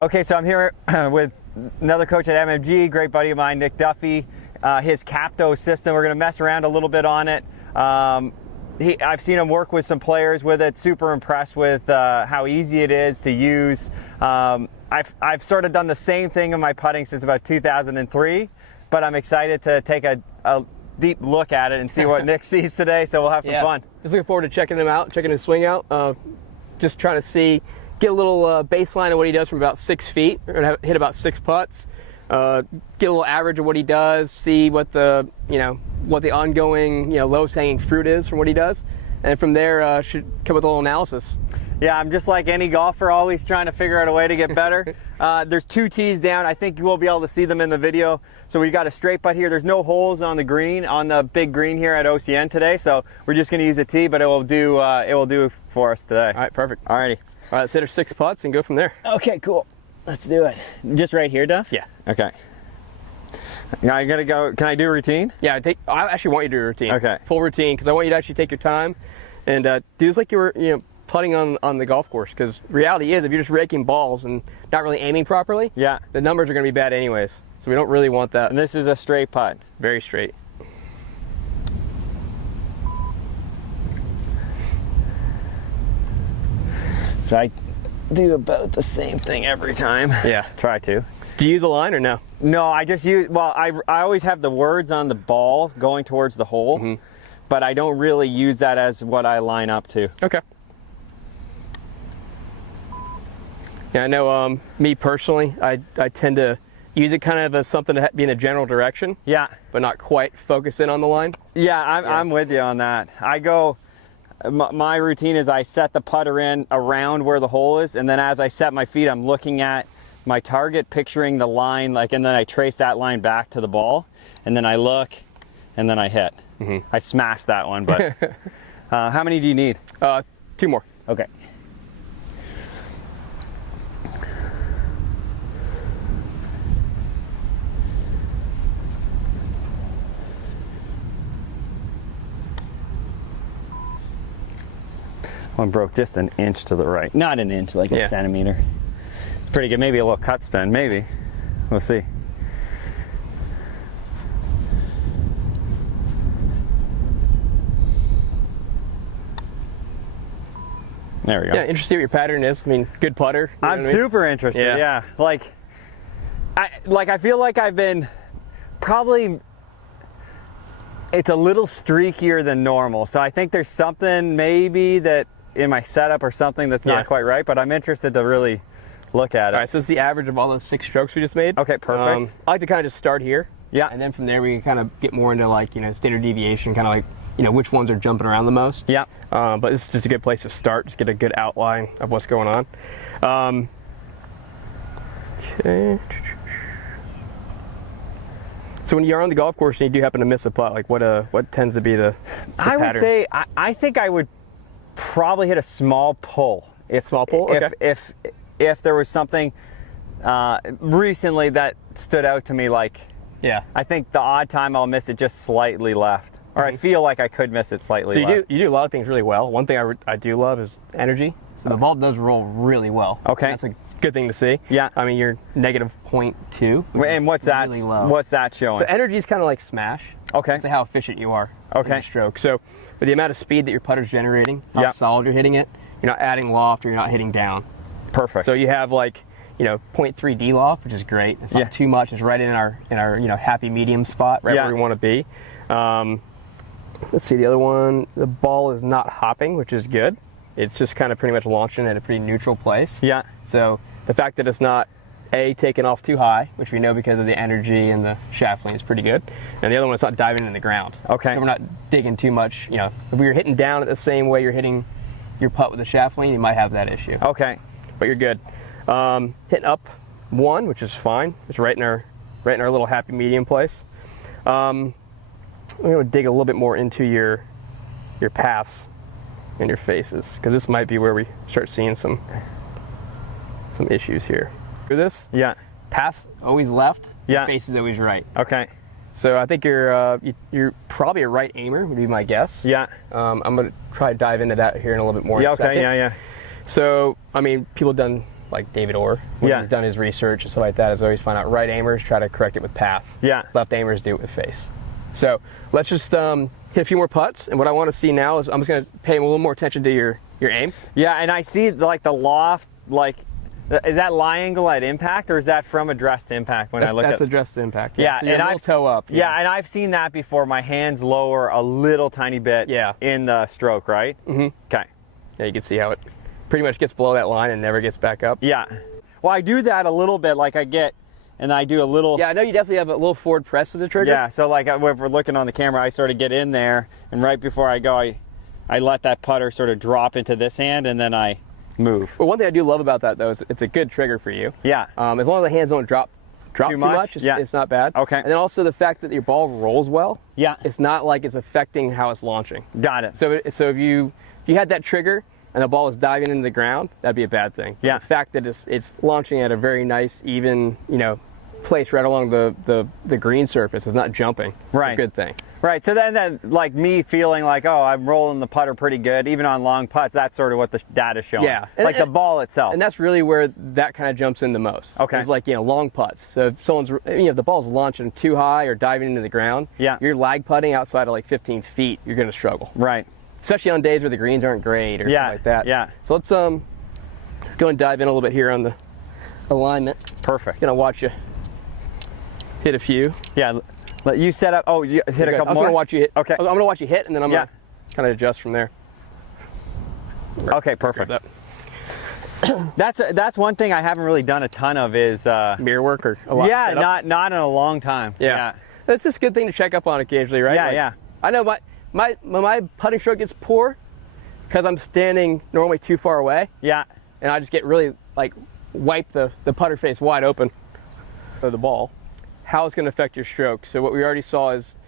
Okay, so I'm here with another coach at MMG, great buddy of mine, Nick Duffy. His Capto system, we're going to mess around a little bit on it. I've seen him work with some players with it, super impressed with how easy it is to use. I've sort of done the same thing in my putting since about 2003, but I'm excited to take a deep look at it and see what Nick sees today, so we'll have some fun. Just looking forward to checking him out, checking his swing out. Just trying to see, get a little baseline of what he does from about 6 feet. We're gonna hit about 6 putts. Get a little average of what he does. See what the what the ongoing lowest hanging fruit is from what he does, and from there should come with a little analysis. Yeah, I'm just like any golfer, always trying to figure out a way to get better. There's 2 tees down. I think you will be able to see them in the video. So we've got a straight putt here. There's no holes on the green, on the big green here at OCN today. So we're just going to use a tee, but it will do for us today. All right, perfect. Alrighty. All right, let's hit our 6 putts and go from there. Okay, cool. Let's do it. Just right here, Duff? Yeah. Okay. Now I gotta go. Can I do a routine? Yeah, I actually want you to do a routine. Okay. Full routine, because I want you to actually take your time and do this like you were putting on the golf course. Because reality is, if you're just raking balls and not really aiming properly, yeah, the numbers are going to be bad anyways. So we don't really want that. And this is a straight putt. Very straight. So I do about the same thing every time. Yeah. Try to. Do you use a line or no? No, I just use, well, I always have the words on the ball going towards the hole, but I don't really use that as what I line up to. Okay. Yeah, I know me personally, I tend to use it kind of as something to be in a general direction. Yeah. But not quite focus in on the line. Yeah, I'm with you on that. I go, my routine is I set the putter in around where the hole is, and then as I set my feet, I'm looking at my target, picturing the line, and then I trace that line back to the ball, and then I look, and then I hit. I smashed that one, but how many do you need? 2 more. Okay. One broke just an inch to the right. Not an inch, like a centimeter. It's pretty good. Maybe a little cut spin, maybe. We'll see. There we go. Yeah, interested what your pattern is. I mean, good putter. I'm super interested, yeah. I feel like I've been probably, it's a little streakier than normal. So I think there's something maybe that in my setup or something that's not quite right, but I'm interested to really look at it. All right, so it's the average of all those 6 strokes we just made. Okay, perfect. I like to kind of just start here. Yeah. And then from there we can kind of get more into like, standard deviation, kind of like, which ones are jumping around the most. Yeah. But this is just a good place to start, just get a good outline of what's going on. Okay. So when you're on the golf course and you do happen to miss a putt, like what tends to be the pattern? Would say, I think I would probably hit a small pull. Small pull? Okay. If there was something recently that stood out to me, like, I think the odd time I'll miss it just slightly left. Or I feel like I could miss it slightly left. So you do a lot of things really well. One thing I do love is energy. So the ball does roll really well. Okay. That's a good thing to see. Yeah. I mean, you're negative 0.2. And what's that? Really low. What's that showing? So energy is kind of like smash. Okay. That's how efficient you are in your stroke. So with the amount of speed that your putter's generating, how solid you're hitting it, you're not adding loft or you're not hitting down. Perfect. So you have like 0.3 D loft, which is great. It's not too much. It's right in our happy medium spot, right where we want to be. Let's see, the other one, the ball is not hopping, which is good. It's just kind of pretty much launching at a pretty neutral place. Yeah. So the fact that it's not taking off too high, which we know because of the energy and the shaft lane, is pretty good. And the other one, it's not diving in the ground. Okay. So we're not digging too much. If we were hitting down at the same way you're hitting your putt with the shaft lane, you might have that issue. Okay. But you're good. Hitting up 1, which is fine. It's right in our little happy medium place. I'm going to dig a little bit more into your paths and your faces, because this might be where we start seeing some issues here. Do this? Yeah. Path always left. Yeah. Face is always right. Okay. So I think you're probably a right aimer, would be my guess. Yeah. I'm going to try to dive into that here in a little bit more. Yeah. Okay. Yeah. Yeah. So I mean, people have done like David Orr, when he's done his research and stuff like that, is always find out right aimers try to correct it with path. Yeah. Left aimers do it with face. So let's just hit a few more putts, and what I want to see now is I'm just going to pay a little more attention to your aim. Yeah, and I see like the loft, like, is that lie angle at impact, or is that from addressed impact when I look at? That's addressed impact. Yeah, so you and have a little toe up. Yeah, and I've seen that before. My hands lower a little tiny bit. Yeah. In the stroke, right? Mm-hmm. Okay. Yeah, you can see how it pretty much gets below that line and never gets back up. Yeah. Well, I do that a little bit, like I get, and I do a little. Yeah, I know you definitely have a little forward press as a trigger. Yeah. So like if we're looking on the camera, I sort of get in there, and right before I go, I let that putter sort of drop into this hand, and then I move. Well, one thing I do love about that though is it's a good trigger for you. Yeah. As long as the hands don't drop too much, it's not bad. Okay. And then also the fact that your ball rolls well. Yeah. It's not like it's affecting how it's launching. Got it. So if you had that trigger and the ball was diving into the ground, that'd be a bad thing. Yeah. The fact that it's launching at a very nice, even, place right along the green surface is not jumping. Right. It's a good thing. Right. So then like me feeling like, oh, I'm rolling the putter pretty good, even on long putts, that's sort of what the data's showing. Yeah. Like the ball itself. And that's really where that kind of jumps in the most. Okay. It's like, long putts. So if someone's, if the ball's launching too high or diving into the ground, you're lag putting outside of like 15 feet, you're going to struggle. Right. Especially on days where the greens aren't great or something like that. Yeah. So let's go and dive in a little bit here on the alignment. Perfect. Gonna watch you hit a few. Yeah. Let you set up. Oh, you hit a couple more? I'm gonna watch you hit. Okay. I'm gonna watch you hit, and then I'm gonna kind of adjust from there. Okay, perfect. That's one thing I haven't really done a ton of is mirror work or a lot. Yeah, not in a long time. Yeah. That's just a good thing to check up on occasionally, right? Yeah, yeah. I know my putting stroke gets poor because I'm standing normally too far away. Yeah. And I just get really wipe the putter face wide open of the ball. How it's going to affect your stroke. So what we already saw is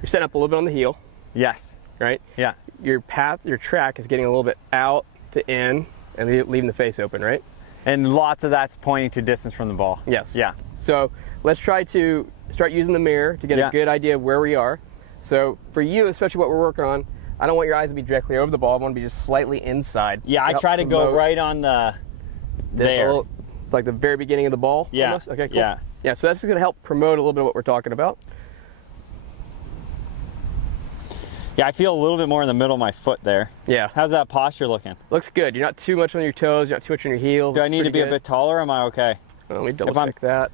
you're setting up a little bit on the heel. Yes. Right? Yeah. Your track is getting a little bit out to in and leaving the face open, right? And lots of that's pointing to distance from the ball. Yes. Yeah. So let's try to start using the mirror to get a good idea of where we are. So for you, especially what we're working on, I don't want your eyes to be directly over the ball. I want to be just slightly inside. Yeah, I try to go right on there. Like the very beginning of the ball? Yeah. Almost? Okay, cool. Yeah. Yeah, so that's going to help promote a little bit of what we're talking about. Yeah, I feel a little bit more in the middle of my foot there. Yeah. How's that posture looking? Looks good. You're not too much on your toes. You're not too much on your heels. Do I need to be a bit taller, or am I okay? Let me double check that.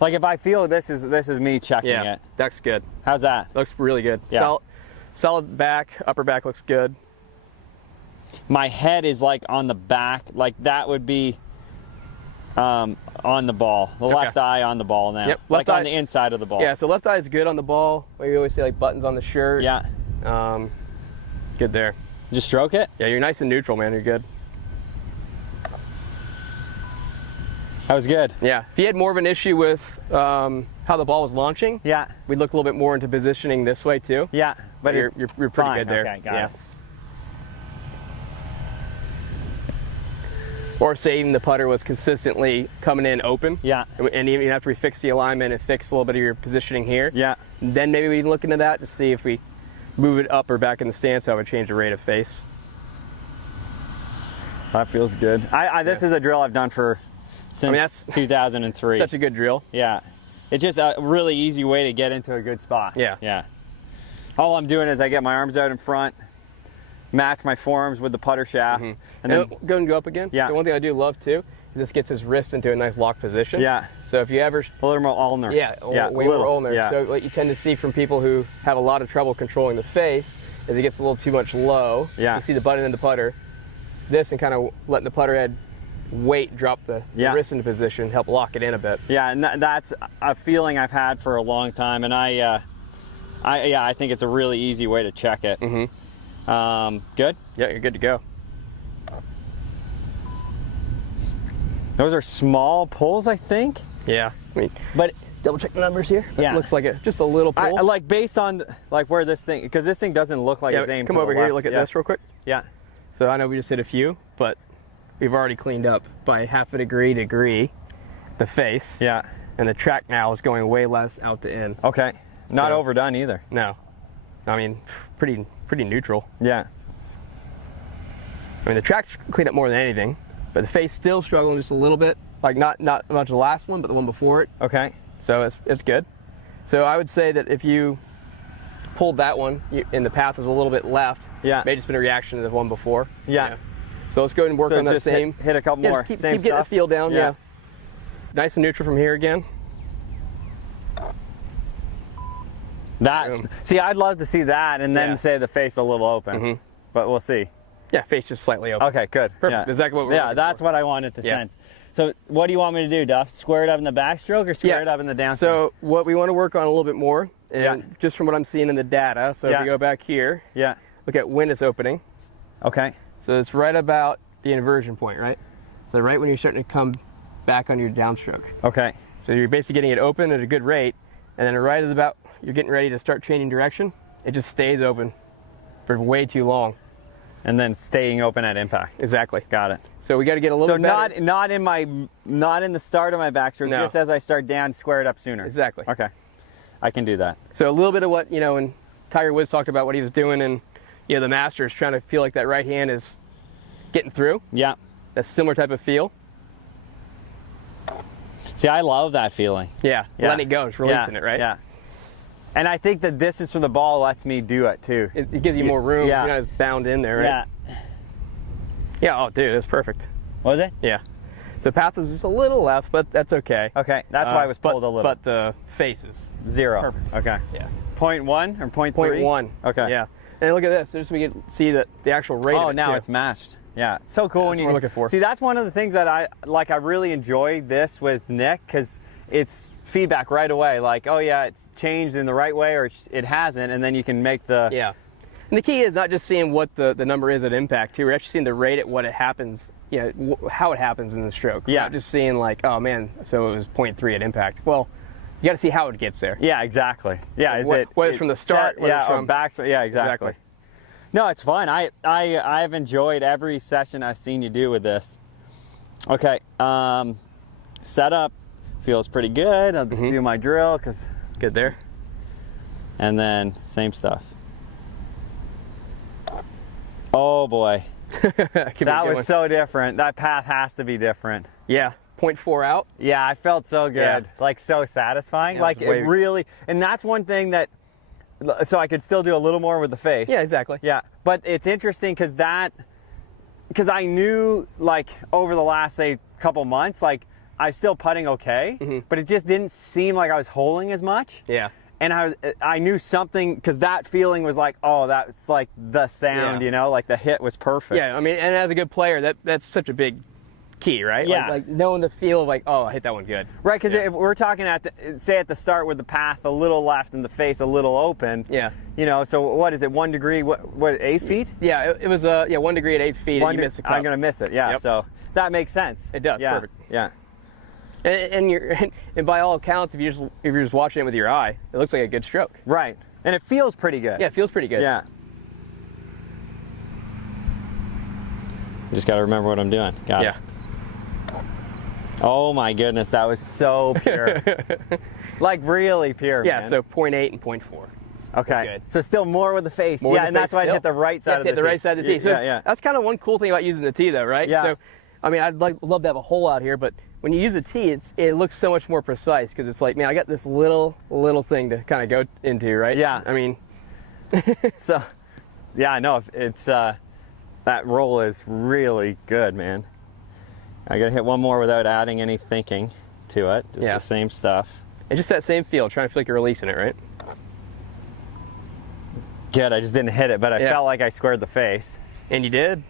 Like if I feel this is me checking it. That's good. How's that? Looks really good. Yeah. Solid back, upper back looks good. My head is like on the back, like that would be on the ball. The left eye on the ball now. Yep. Like on the inside of the ball. Yeah, so left eye is good on the ball. We always say like buttons on the shirt. Yeah. Good there. Just stroke it? Yeah, you're nice and neutral, man. You're good. That was good. Yeah. If you had more of an issue with how the ball was launching, we'd look a little bit more into positioning this way too. Yeah, but you're pretty good there. Okay, got it. Or say even the putter was consistently coming in open. Yeah. And even after we fix the alignment and fix a little bit of your positioning here. Yeah. Then maybe we can look into that to see if we move it up or back in the stance, that would change the rate of face. That feels good. This is a drill I've done since 2003. Such a good drill. Yeah. It's just a really easy way to get into a good spot. Yeah. Yeah. All I'm doing is I get my arms out in front, match my forearms with the putter shaft, and then go up again. Yeah. So one thing I do love too is this gets his wrist into a nice lock position. Yeah. So if you ever a little more ulnar. Yeah, way more ulnar. Yeah. So what you tend to see from people who have a lot of trouble controlling the face is it gets a little too much low. Yeah. You see the button in the putter. This and kind of letting the putter head weight drop the wrist into position, help lock it in a bit. Yeah, and that's a feeling I've had for a long time, and I think it's a really easy way to check it. Mm-hmm. Good? Yeah, you're good to go. Those are small pulls, I think. Yeah, but double check the numbers here. Yeah, it looks like just a little pull. Like based on like where this thing, because this thing doesn't look like it's aimed. Come over here, look at this real quick. Yeah. So I know we just hit a few, but we've already cleaned up by half a degree the face. Yeah. And the track now is going way less out to in. Okay. Not overdone either. No. I mean, pretty neutral. Yeah. I mean, the track's cleaned up more than anything. but the face still struggling just a little bit. Like not much the last one, but the one before it. Okay. So it's good. So I would say that if you pulled that one and the path was a little bit left, yeah, may just been a reaction to the one before. Yeah. So let's go ahead and work on that just same. Hit a couple more. Just keep same getting the feel down. Yeah. Nice and neutral from here again. See, I'd love to see that and then say the face a little open, but we'll see. Yeah, face just slightly open. Okay, good. Perfect. Exactly what we're looking that's for. what I wanted to sense. So what do you want me to do, Duff? Square it up in the backstroke or square it up in the downstroke? So what we want to work on a little bit more, and just from what I'm seeing in the data, so if we go back here, look at when it's opening. Okay. So it's right about the inversion point, right? So right when you're starting to come back on your downstroke. Okay. So you're basically getting it open at a good rate, and then right as about you're getting ready to start changing direction, it just stays open for way too long. And then staying open at impact. Exactly. Got it. So we got to get a little bit better. not in the start of my backstroke, just as I start down, square it up sooner. Exactly. Okay. I can do that. So a little bit of what, when Tiger Woods talked about what he was doing in the Masters, trying to feel like that right hand is getting through. Yeah. That's similar type of feel. See, I love that feeling. Yeah. Letting it go, just releasing it, right? Yeah. And I think the distance from the ball lets me do it too. It gives you more room. Yeah. You're not as bound in there, right? Yeah. Yeah, oh dude, that's perfect. Was it? Yeah. So path was just a little left, but that's okay. Okay, that's why it was pulled a little. But the faces. 0. Perfect. Okay. Yeah. 0.1 or 0.3? 0.1. Okay. Yeah. And look at this, just so we can see the actual rate of it now too. it's matched. Yeah, it's so cool when what we're looking for. See, that's one of the things that I really enjoy this with Nick, because it's feedback right away. Like, oh yeah, it's changed in the right way, or it hasn't, and then you can make the And the key is not just seeing what the number is at impact too. We're actually seeing the rate at what it happens, how it happens in the stroke. Yeah. Not just seeing like, oh man, so it was 0.3 at impact. Well, you got to see how it gets there. Yeah, exactly. Yeah, whether it's from the start, or back. Yeah, exactly. No, it's fun. I've enjoyed every session I've seen you do with this. Okay, setup feels pretty good. I'll just do my drill because good there. And then same stuff. Oh boy, that was so different. That path has to be different. Yeah, 0.4 out. Yeah, I felt so good, like so satisfying. Like it really, and that's one thing that. So I could still do a little more with the face. Yeah, exactly. Yeah, but it's interesting because I knew like over the last say couple months, like I was still putting okay, but it just didn't seem like I was holding as much. Yeah. And I knew something, because that feeling was like, oh, that's like the sound, like the hit was perfect. Yeah, I mean, and as a good player, that's such a big key, right? Yeah. Like knowing the feel of like, oh, I hit that one good. Right, because if we're talking say at the start with the path a little left and the face a little open. Yeah. So what is it, 1 degree, what 8 feet? Yeah, it was 1 degree at 8 feet and you missed a cup. I'm going to miss it, yeah. Yep. So that makes sense. It does, perfect. Yeah. And by all accounts, if you're just watching it with your eye, it looks like a good stroke. Right, and it feels pretty good. Yeah, it feels pretty good. Yeah. Just got to remember what I'm doing. Got it. Oh my goodness, that was so pure. Like really pure. Yeah, man. so 0.8 and 0.4. Okay. Good. So still more with the face. More and that's why I hit the right side of the tee. the right side of the tee. So that's kind of one cool thing about using the tee, though, right? Yeah. So, I mean, I'd love to have a hole out here, but when you use the tee, it looks so much more precise because it's like, man, I got this little thing to kind of go into, right? Yeah. I mean, so, yeah, no, it's that roll is really good, man. I gotta hit one more without adding any thinking to it. Just the same stuff. And just that same feel, trying to feel like you're releasing it, right? Good, I just didn't hit it, but I felt like I squared the face. And you did.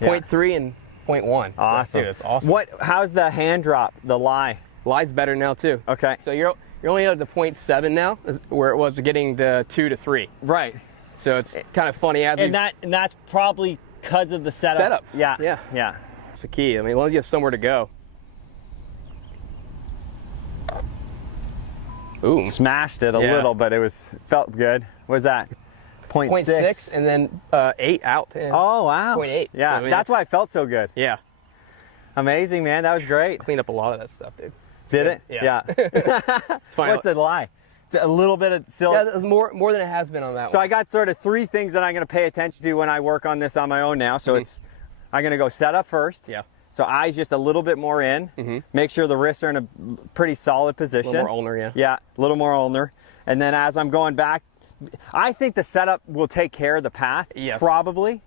0.3 and 0.1. Awesome. So, dude, that's awesome. How's the hand drop, the lie? Lie's better now too. Okay. So you're only at the 0.7 now, where it was getting the 2 to 3. Right. So it's kind of funny and that's probably because of the setup. Yeah. Yeah. Yeah. That's the key. I mean, as long as you have somewhere to go. Ooh. Smashed it a little, but felt good. What was that? 0.6 and then 8 out. Oh, wow. 0.8. Yeah, I mean, that's why it felt so good. Yeah. Amazing, man. That was great. Cleaned up a lot of that stuff, dude. Did it? Yeah. It's fine. What's the lie? It's a little bit of still. Yeah, it's more than it has been on that one. So I got sort of 3 things that I'm going to pay attention to when I work on this on my own now. So I'm going to go setup first. Yeah. So eyes just a little bit more in. Make sure the wrists are in a pretty solid position. A little more ulnar, yeah. Yeah, a little more ulnar. And then as I'm going back, I think the setup will take care of the path, probably.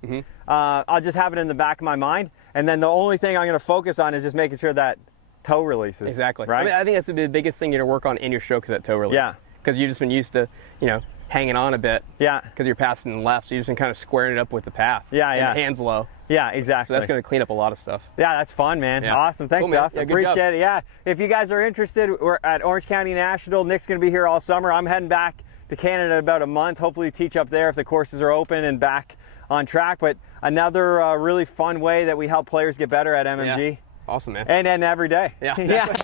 I'll just have it in the back of my mind. And then the only thing I'm going to focus on is just making sure that toe releases. Exactly. Right? I mean, I think that's the biggest thing you're going to work on in your stroke is that toe release. Yeah. Because you've just been used to, you know, hanging on a bit. Yeah. Because you're passing the left, so you've just been kind of squaring it up with the path. Yeah, and yeah. the hands low. Yeah, exactly. So that's going to clean up a lot of stuff. Yeah, that's fun, man. Yeah. Awesome. Thanks, Cool, man. Duff. Yeah, good Appreciate job. it. Yeah. If you guys are interested, we're at Orange County National. Nick's going to be here all summer. I'm heading back to Canada in about a month. Hopefully teach up there if the courses are open and back on track. But another really fun way that we help players get better at MMG. Yeah. Awesome, man. And every day. Yeah, exactly.